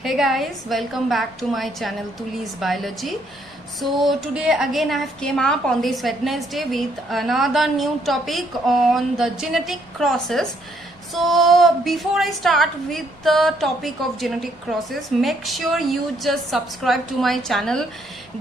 Hey guys, welcome back to my channel Tuli's Biology. So today again I have came up on this Wednesday with another new topic on the genetic crosses. So before I start with the topic of genetic crosses, make sure you just subscribe to my channel,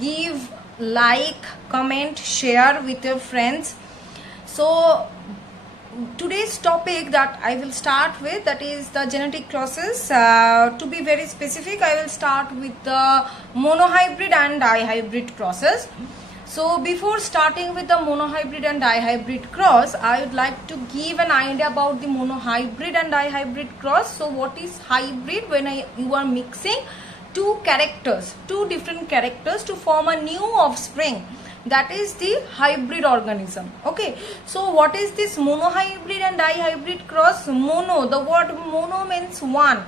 give like, comment, share with your friends. So today's topic that I will start with, that is the genetic crosses. To be very specific, I will start with the monohybrid and dihybrid crosses. So before starting with the monohybrid and dihybrid cross, I would like to give an idea about the monohybrid and dihybrid cross. So what is hybrid? When you are mixing two different characters to form a new offspring, that is the hybrid organism. Okay, so what is this monohybrid and dihybrid cross? Mono, the word mono means one.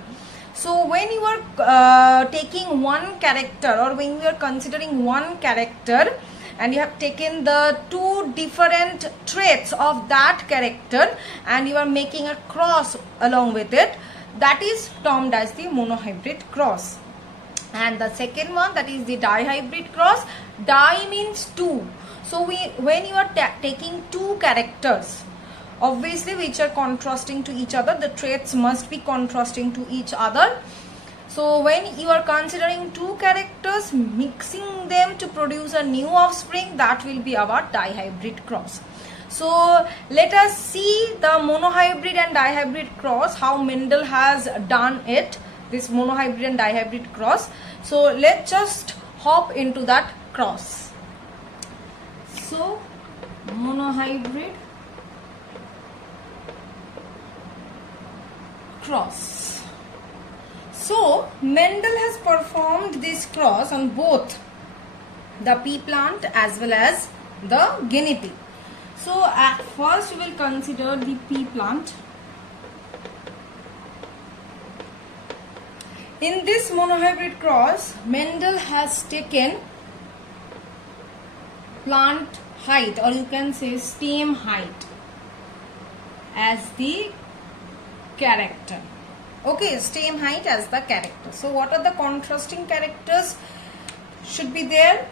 So when you are taking one character, or when you are considering one character and you have taken the two different traits of that character and you are making a cross along with it, that is termed as the monohybrid cross. And the second one, that is the dihybrid cross. Di means two. So when you are taking two characters, obviously which are contrasting to each other, the traits must be contrasting to each other. So when you are considering two characters, mixing them to produce a new offspring, that will be our dihybrid cross. So let us see the monohybrid and dihybrid cross, how Mendel has done it, this monohybrid and dihybrid cross. So let's just hop into that cross. So monohybrid cross. So Mendel has performed this cross on both the pea plant as well as the guinea pig. So at first we will consider the pea plant. In this monohybrid cross, Mendel has taken plant height, or you can say stem height, as the character. Okay, stem height as the character. So what are the contrasting characters should be there?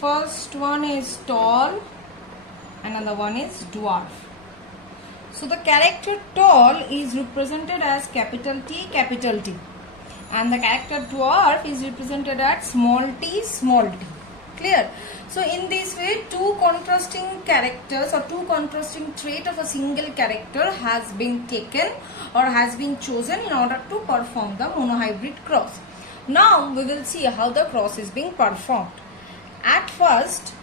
First one is tall, another one is dwarf. So the character tall is represented as capital T, and the character dwarf is represented as small t, small t. Clear? So in this way, two contrasting characters or two contrasting trait of a single character has been taken or has been chosen in order to perform the monohybrid cross. Now we will see how the cross is being performed. At first,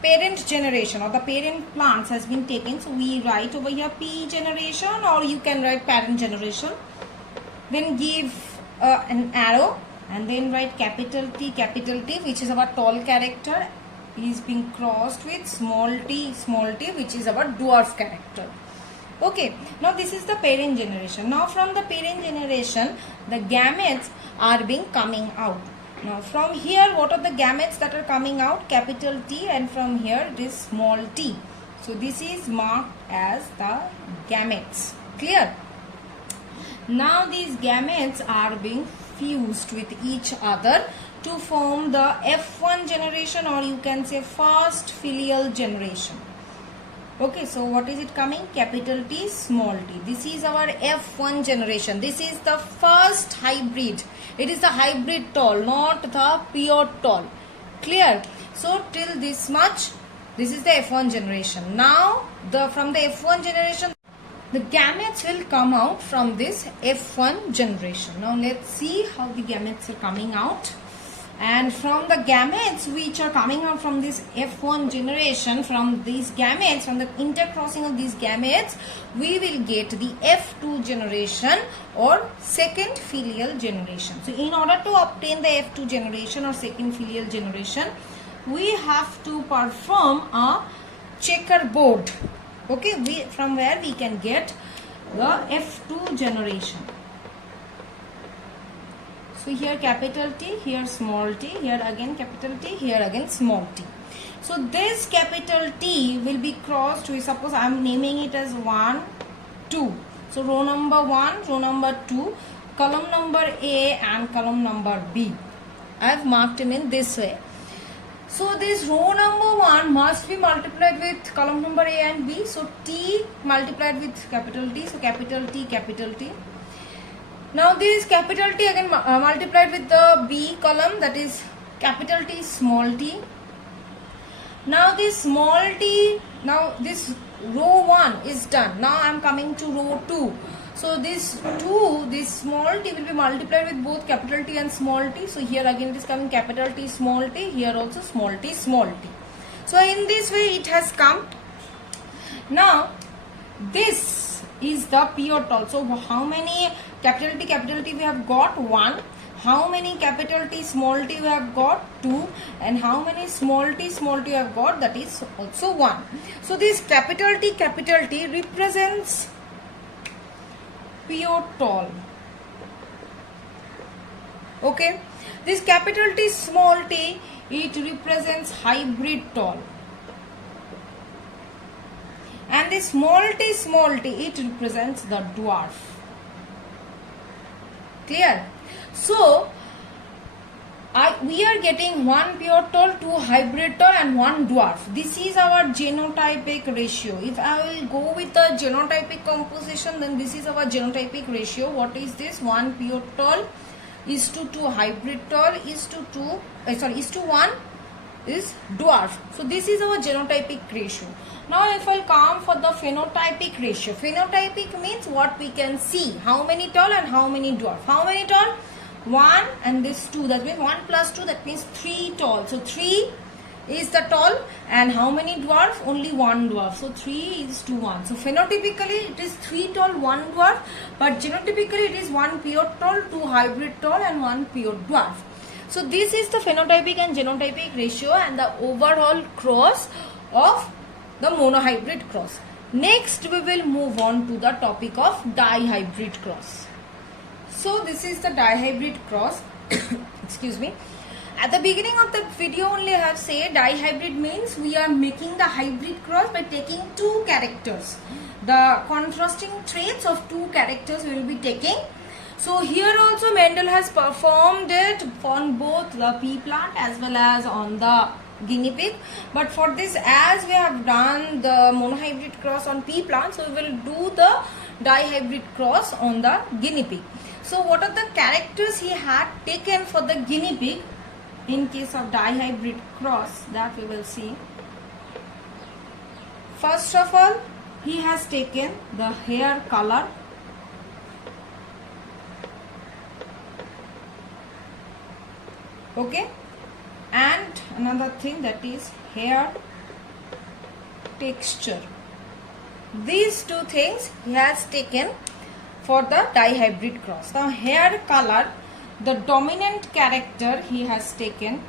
parent generation or the parent plants has been taken. So we write over here P generation, or you can write parent generation. Then give an arrow and then write capital T, which is our tall character, is being crossed with small t, which is our dwarf character. Okay, now this is the parent generation. Now from the parent generation, the gametes are being coming out. Now from here, what are the gametes that are coming out? Capital T, and from here this small t. So this is marked as the gametes. Clear? Now these gametes are being fused with each other to form the F1 generation, or you can say first filial generation. Okay, so what is it coming? Capital T, small t. This is our F1 generation. This is the first hybrid. It is the hybrid tall, not the pure tall. Clear? So till this much, this is the F1 generation. Now from the F1 generation, the gametes will come out from this F1 generation. Now let's see how the gametes are coming out. And from the gametes which are coming out from this F1 generation, from these gametes, from the intercrossing of these gametes, we will get the F2 generation or second filial generation. So in order to obtain the F2 generation or second filial generation, we have to perform a checkerboard. Okay, from where we can get the F2 generation. So here capital T, here small t, here again capital T, here again small t. So this capital T will be crossed. We suppose I am naming it as 1, 2. So row number 1, row number 2 column number A and column number B. I have marked them in this way. So this row number 1 must be multiplied with column number A and B. So T multiplied with capital T. So capital T, capital T. Now this capital T again multiplied with the B column, that is capital T, small t. Now this small t, now this row 1 is done. Now I am coming to row 2. So this small t will be multiplied with both capital T and small t. So here again it is coming capital T, small t. Here also small t, small t. So in this way it has come. Now this is the period also. How many capital T we have got? 1. How many capital T, small t we have got? 2. And how many small t we have got? That is also 1. So this capital T represents period tall. Okay. This capital T, small t, it represents hybrid tall. And this small t, it represents the dwarf. Clear? So, we are getting 1 pure tall, 2 hybrid tall and 1 dwarf. This is our genotypic ratio. If I will go with the genotypic composition, then this is our genotypic ratio. What is this? 1 pure tall is to 2 hybrid tall is to 1 is dwarf. So this is our genotypic ratio. Now if I come for the phenotypic ratio. Phenotypic means what we can see. How many tall and how many dwarf. How many tall? 1 and this 2. That means 1 plus 2. That means 3 tall. So 3 is the tall. And how many dwarf? Only 1 dwarf. So 3 is to 1. So phenotypically it is 3 tall, 1 dwarf. But genotypically it is 1 pure tall, 2 hybrid tall and 1 pure dwarf. So this is the phenotypic and genotypic ratio and the overall cross of the monohybrid cross. Next we will move on to the topic of dihybrid cross. So this is the dihybrid cross. Excuse me. At the beginning of the video only I have said dihybrid means we are making the hybrid cross by taking 2 characters. The contrasting traits of 2 characters we will be taking. So here also Mendel has performed it on both the pea plant as well as on the guinea pig. But for this, as we have done the monohybrid cross on pea plant, so we will do the dihybrid cross on the guinea pig. So what are the characters he had taken for the guinea pig in case of dihybrid cross, that we will see. First of all, he has taken the hair color. Okay, and another thing, that is hair texture. These 2 things he has taken for the dihybrid cross. Now hair color, the dominant character he has taken.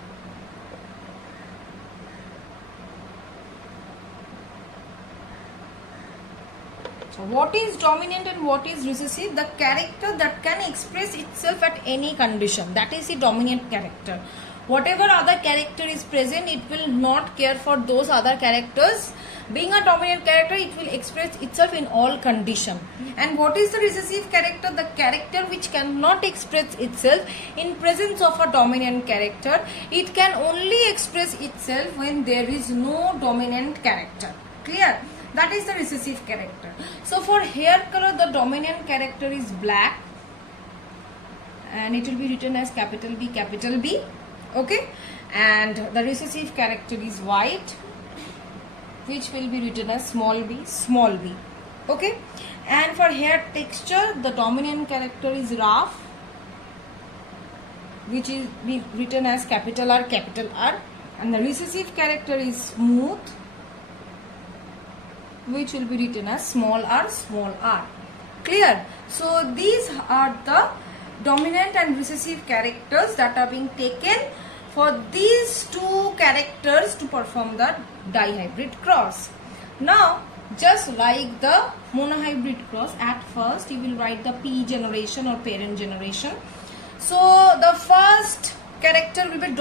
So what is dominant and what is recessive? The character that can express itself at any condition, that is the dominant character. Whatever other character is present, it will not care for those other characters. Being a dominant character, it will express itself in all condition. And what is the recessive character? The character which cannot express itself in presence of a dominant character. It can only express itself when there is no dominant character. Clear? That is the recessive character. So for hair color, the dominant character is black and it will be written as capital B, capital B. Okay, and the recessive character is white, which will be written as small b, small b. Okay, and for hair texture, the dominant character is rough, which is be written as capital R, and the recessive character is smooth, which will be written as small r, small r. Clear? So these are the dominant and recessive characters that are being taken for these 2 characters to perform the dihybrid cross. Now, just like the monohybrid cross, at first you will write the P generation or parent generation. So the first character will be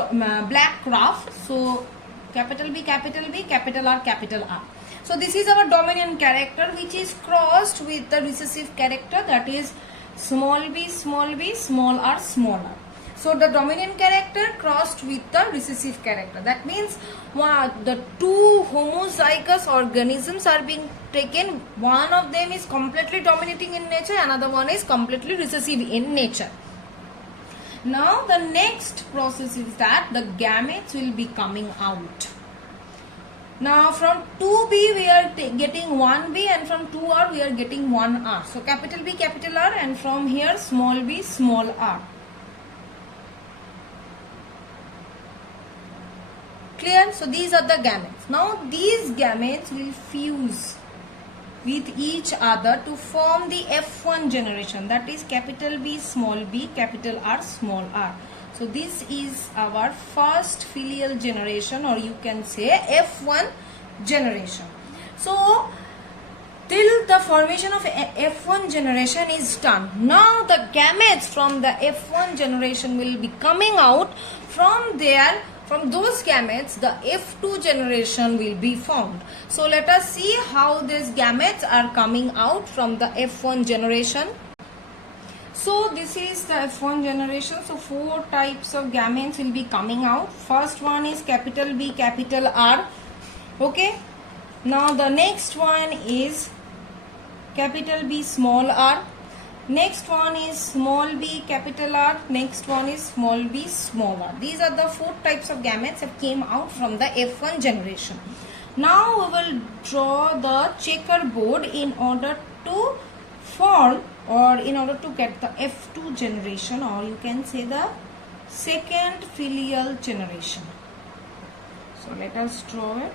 black rough. So capital B, capital R, capital R. So this is our dominant character which is crossed with the recessive character, that is small b, small r, small r. So the dominant character crossed with the recessive character. That means the two homozygous organisms are being taken. One of them is completely dominating in nature, another one is completely recessive in nature. Now the next process is that the gametes will be coming out. Now from 2b we are getting 1b, and from 2r we are getting 1r. So capital B, capital R, and from here small b, small r. Clear? So these are the gametes. Now these gametes will fuse with each other to form the F1 generation, that is capital B, small b, capital R, small r. So this is our first filial generation, or you can say F1 generation. So till the formation of F1 generation is done, now the gametes from the F1 generation will be coming out. From there, from those gametes, the F2 generation will be formed. So let us see how these gametes are coming out from the F1 generation. So this is the F1 generation. So 4 types of gametes will be coming out. First one is capital B, capital R. Okay. Now the next one is capital B, small r. Next one is small b, capital R. Next one is small b, small r. These are the 4 types of gametes that came out from the F1 generation. Now we will draw the checkerboard in order to form, or in order to get the F2 generation, or you can say the second filial generation. So let us draw it.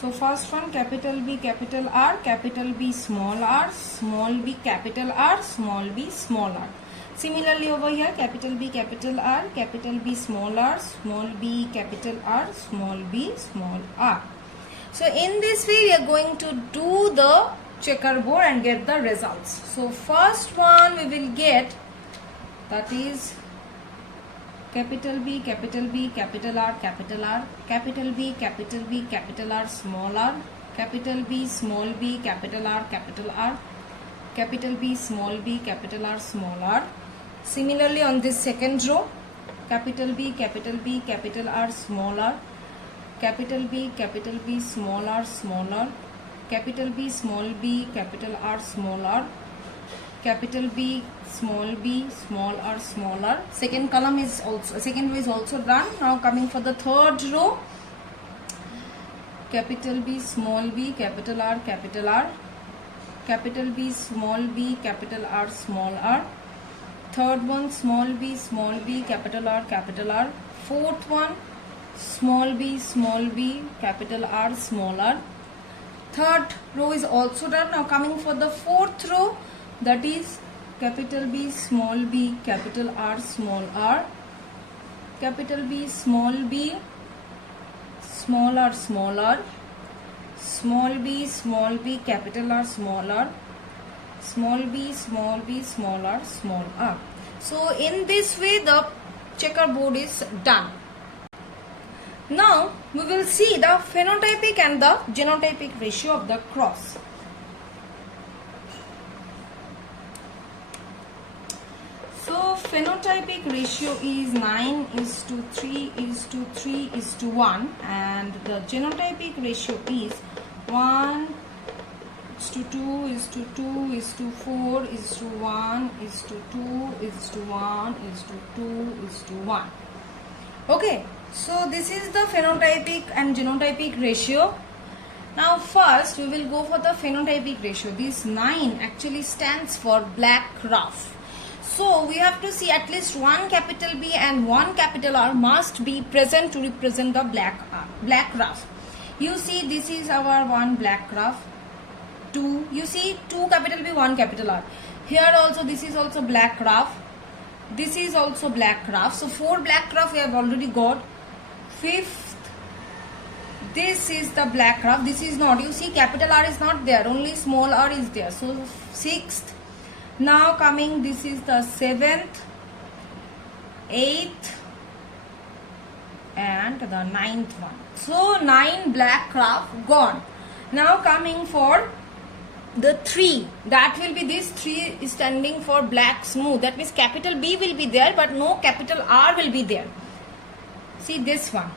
So first one, capital B, capital R, capital B, small b, capital R, small b, small r. Similarly over here, capital B, capital R, capital B, small b, capital R, small b, small r. So in this way we are going to do the checkerboard and get the results. So first one we will get, that is capital B, capital B, capital R, capital R, capital B, capital B, capital R, small r, capital B, small b, capital R, capital B, small b, capital R, small r. Similarly on this second row, capital B, capital B, capital R, small r, capital B, small r, small r, capital B, small b, capital R, small r, capital B, small b, small r, small r. Second column is also, second row is also done. Now coming for the third row, capital B, small b, capital R, capital B, small b, capital R, small r. Third one, small b, capital R. Fourth one, small b, capital R, small r. Third row is also done. Now coming for the fourth row, that is capital B, small b, capital R, small r. Capital B, small b, small r, small r. Small b, capital R, small r. Small b, small r, small r. So in this way the checkerboard is done. Now we will see the phenotypic and the genotypic ratio of the cross. So phenotypic ratio is 9:3:3:1, and the genotypic ratio is 1:2:2:4:1:2:1:2:1:1. Okay, so this is the phenotypic and genotypic ratio. Now first we will go for the phenotypic ratio. This 9 actually stands for black ruff. So we have to see at least one capital B and one capital R must be present to represent the black ruff. You see, this is our one black ruff. 2, you see 2 capital B, 1 capital R. Here also this is also black ruff. This is also black ruff. So 4 black ruff we have already got. 5th, this is the black ruff. This is not, you see capital R is not there, only small r is there. So 6th. Now coming, this is the 7th, 8th, and the 9th one. So 9 black calf gone. Now coming for the 3, that will be, this 3 is standing for black smooth. That means capital B will be there, but no capital R will be there. See this one.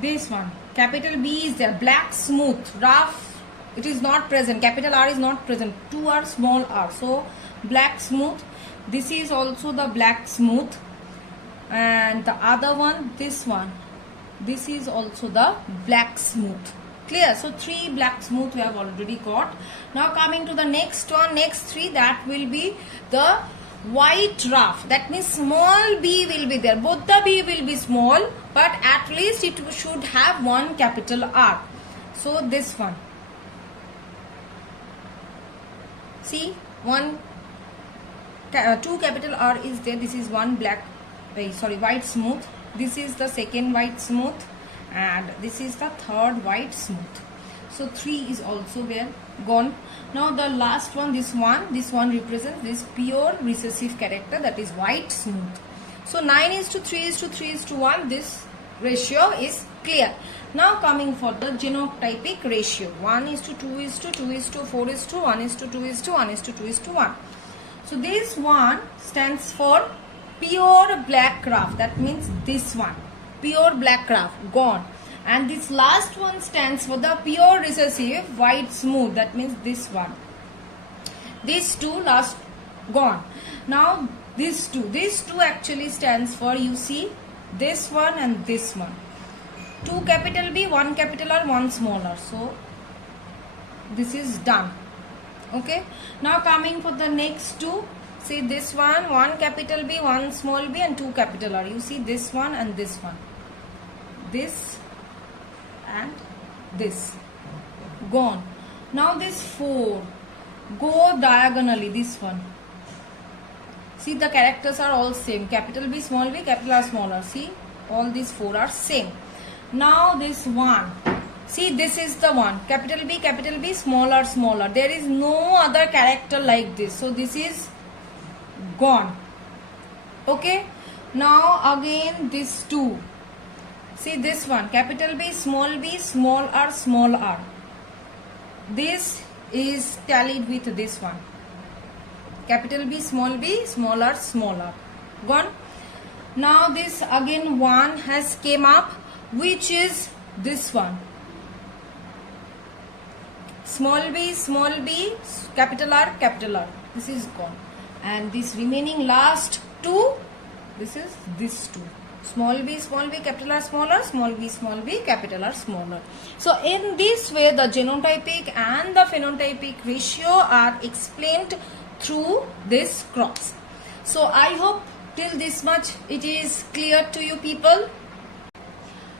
This one, capital B is there, black smooth, rough, it is not present, capital R is not present, 2 are small r, so black smooth. This is also the black smooth, and the other one, this one, this is also the black smooth. Clear? So 3 black smooth we have already got. Now coming to the next one, next 3, that will be the white rough. That means small b will be there, both the b will be small, but at least it should have one capital R. So this one, see, 2 capital R is there. This is one white smooth, this is the second white smooth, and this is the third white smooth. So 3 is also there, gone. Now the last one, this one represents this pure recessive character, that is white smooth. So 9:3:3:1, this ratio is clear. Now coming for the genotypic ratio, 1:2:2:4:1:2:1:2:1. So this one stands for pure black calf, that means this one, pure black calf, gone. And this last one stands for the pure recessive white smooth, that means this one. These 2 last, gone. Now these two actually stands for, you see, this one and this one, 2 capital B, 1 capital R, 1 small r. So this is done. Okay, now coming for the next 2, see this one, 1 capital B, 1 small b, and 2 capital R. You see this one and this one, this and this, gone. Now this 4, go diagonally, this one. See, the characters are all same, capital B, small b, capital R, small r. See, all these 4 are same. Now this 1, see, this is the one, capital B, small r, small r. There is no other character like this, so this is gone. Okay, now again this 2, see this one, capital B, small r, small r. This is tallied with this one, capital B, small r, small r, gone. Now this again 1 has came up, which is this one, small b, capital R, this is gone. And this remaining last 2, this is this 2, small b, capital R, small b, capital R, small r. So in this way, the genotypic and the phenotypic ratio are explained through this cross. So I hope till this much it is clear to you people.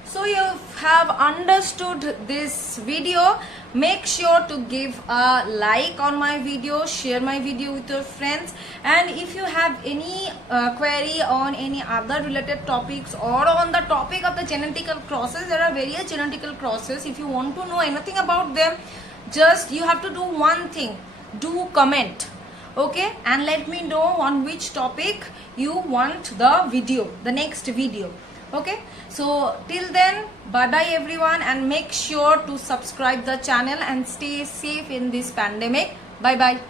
So you have understood this video. Make sure to give a like on my video, share my video with your friends, and if you have any query on any other related topics or on the topic of the genetical crosses, there are various genetical crosses. If you want to know anything about them, just you have to do one thing, do comment, okay, and let me know on which topic you want the video, the next video. Okay, so till then, bye bye everyone, and make sure to subscribe the channel and stay safe in this pandemic. Bye bye.